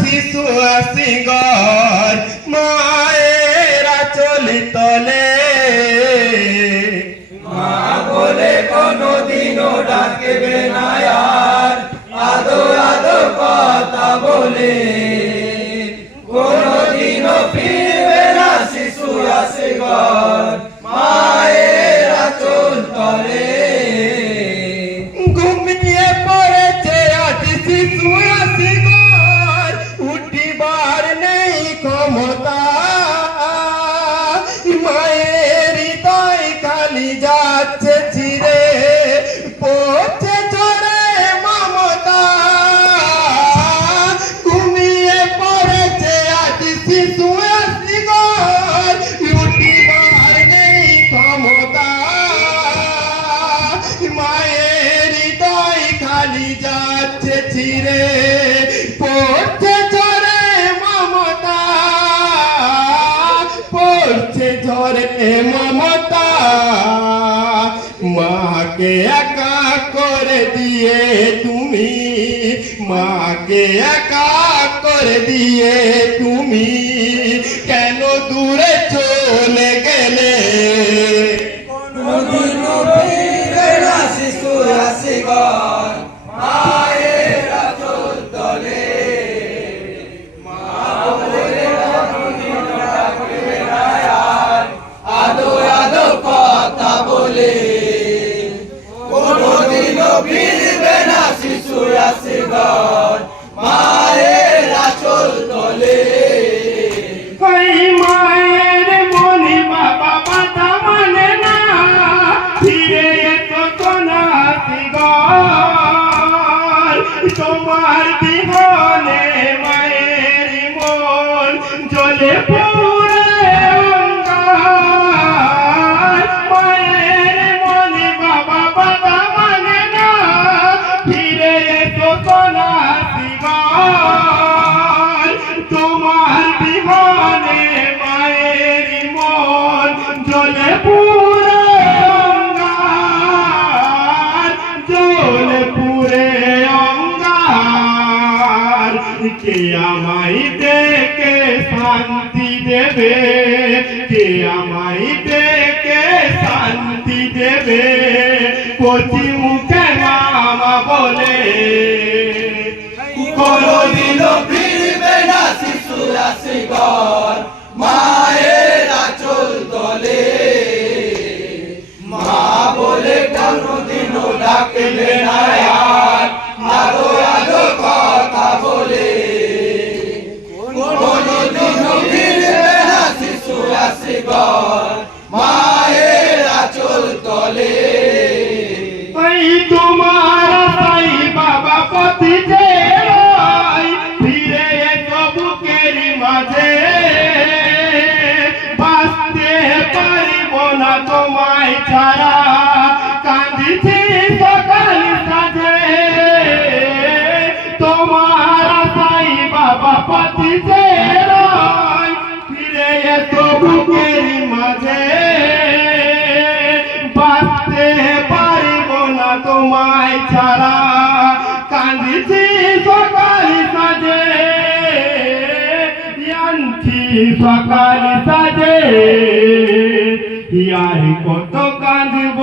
শিশু আসিগর মায়ের আঁচল তলে মা বলে কোনদিনও ডাকবে না আর আদো আদো কথা বলে কোনদিনও ফিরবে না শিশু আসে ঘর মায়ের আঁচল তলে ঘুমিয়ে পড়েছে আজ শিশু আসিগর উঠিবার নেই ক্ষমতা মায়ের হৃদয় খালি যাচ্ছে ছিঁড়ে পড়ছে ঝরে মমতা ঘুমিয়ে পড়েছে আজ শিশু আসিগর উঠিবার নেই ক্ষমতা মায়ের হৃদয় খালি যাচ্ছে ছিঁড়ে পড়ছে ঝরে মমতা পড়ছে ঝরে মমতা মাকে একা করে দিয়ে তুমি মাকে একা করে দিয়ে তুমি কেন দূরে চলে গেলে কোনদিনও ফিরবে না শিশু আসে ঘর মায়ের আঁচল তলে মা বলে কোনদিনও ডাকবে না আর আদো আদো কথা বলে কোনদিনও ফিরবে না শিশু আসে ঘর মায়ের আঁচল তলে মায়ের মনে বাবা বাধা মানে না ফিরে এতো না তোমার বিহনে মায়ের মন জ্বলে পুরে অঙ্গার মায়ের মনে বাবা বাধা মানে না ফিরে এতো না তোমার বিহনে মায়ের মন জ্বলে পুরে অঙ্গার জ্বলে পুরে অঙ্গার কে আমায় দেখে শান্তি দেবে কে আমায় দেখে শান্তি দেবে কচি মুখে মামা বলে কোনদিনও ফিরবে না শিশু আসে ঘর মায়ের আঁচল তলে মা বলে কোনদিনও ডাকবে না আর আদো আদো কথা বলে কোনদিনও ফিরবে না শিশু আসে ঘর মায়ের আঁচল তলে তোমার তাই বাবা পতি যে ফিরে এসো বুকের মাঝে বাঁচতে পারিব না তোমায় ছাড়া কাঁদিছি সকাল সাজে তোমার তাই বাবা পতি যে ফিরে এসো বুকের মাঝে বাঁচতে পারিব না তোমায় ছাড়া কাঁদিছি সকাল সাজে জানছি সকাল সাজে ইয়ারি কত কাঁদব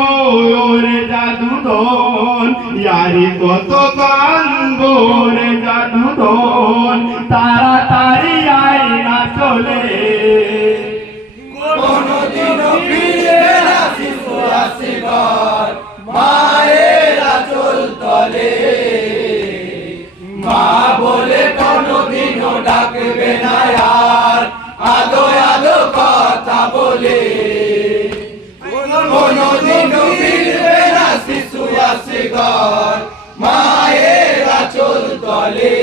ওরে জাদুধন ইয়ারি কত কাঁদব ওরে জাদুধন তাড়াতাড়ি আয় না চলে কোনদিনও ফিরবে না শিশু আসে ঘর মায়ের আঁচল তলে মা বলে কোনদিনও ডাকবে না আর আদো আদো কথা বলে কোনদিনও ফিরবে না শিশু আসে ঘর মায়ের আঁচল তলে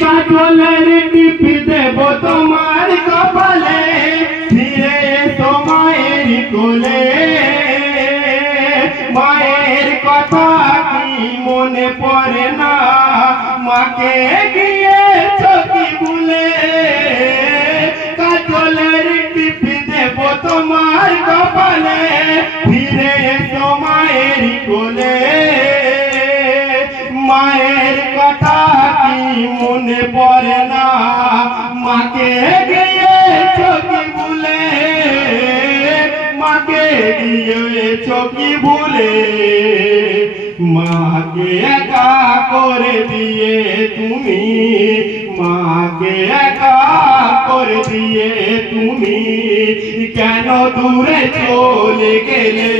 কাজলের টিপি দেব তোমার কপালে ফিরে এসো মায়ের কোলে মায়ের কথা কি মনে পড়ে না মাকে গিয়ে চোখি ভুলে কাজলের টিপি দেব তোমার কপালে ফিরে এসো মায়ের কোলে মায়ের কথা কি মনে মনে পড়ে না মাকে গিয়েছো কি ভুলে, মাকে গিয়েছো কি ভুলে, মাকে একা করে দিয়ে তুমি, মাকে একা করে দিয়ে তুমি কেন দূরে চলে গেলে।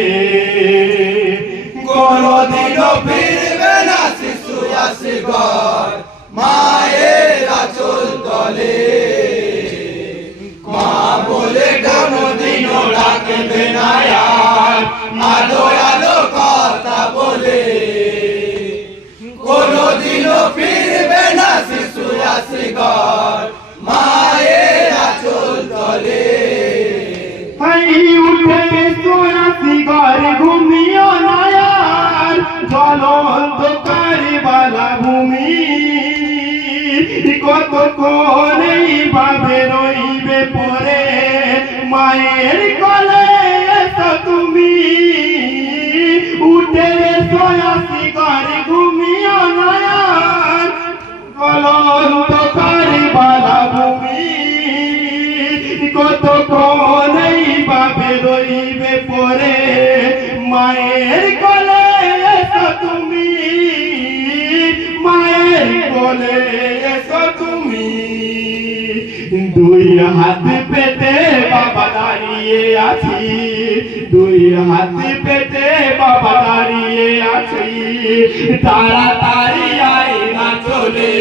কোনদিনও ফিরবে না শিশু আসগর মায়ের আঁচল তলে, মা বলে কোনদিনও ডাকবে না আর আলো আলো কথা বলে। কোনদিনও ফিরবে না শিশু আসগর মায়ের আঁচল তলে। উঠে সোয়াসি ঘর ঘুমিও না আর জ্বলন্তকার বালা ভূমি, কতক্ষণ এইভাবে রইবে পরে মায়ের কোলে এসো তুমি। উঠে সোয়াসি ঘর ঘুমিও না আর জ্বলন্তকার বালা ভূমি, কতক্ষণ এইভাবে রইবে পরে মায়ের কোলে এসো তুমি, মায়ের কোলে এসো তুমি। দুই হাত পেতে বাবা দাঁড়িয়ে আছি, দুই হাত পেতে বাবা দাঁড়িয়ে আছি, তাড়াতাড়ি আয় না চলে।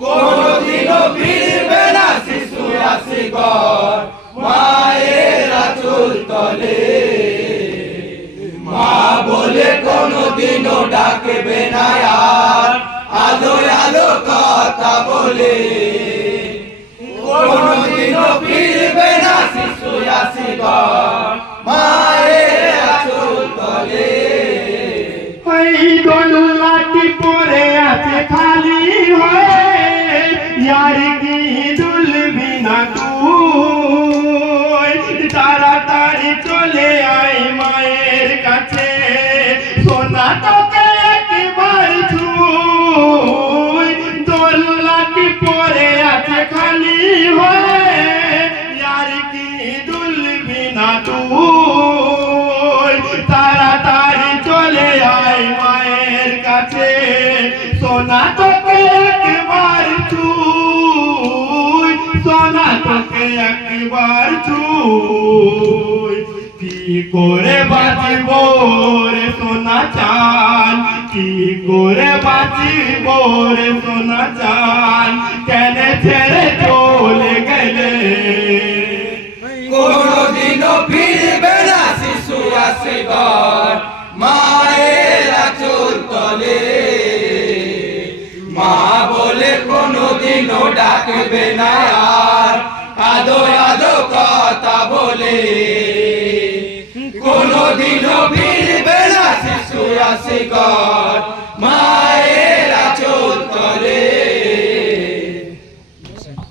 কোনদিনও ফিরবে না শিশু আসগর মায়ের আঁচল তলে, মা বলে কোনদিনও ডাকবে না আর আলো আলো কথা বলে। কোনদিনও ফিরবে না শিশু আসগর মায়ের আঁচল তলে। এই দোলনাটি পড়ে আছে খালি হয়ে, यार की दुलबी ना তুই, তাড়াতাড়ি চলে আয় মায়ের কাছে, সোনা তোকে একবার ছুঁই। দোলনাটি পড়ে আছে খালি হয়ে, यार की দুলবি না তুই, তাড়াতাড়ি চলে আয় মায়ের কাছে, সোনা তোকে একবার ছুঁই, সোনা তোকে একবার ছুঁই। কি করে বাঁচিব রে সোনা চান, কি করে বাঁচিব রে সোনা চান, কেন ছেড়ে চলে গেলে। কোনদিনও ফিরবে না শিশু আসগর মায়ের আঁচল তলে, মা বলে কোনদিনও ডাকবে না আর আদো আদো কথা বলে। কোনদিনও ফিরবে না শিশু আসগর মায়ের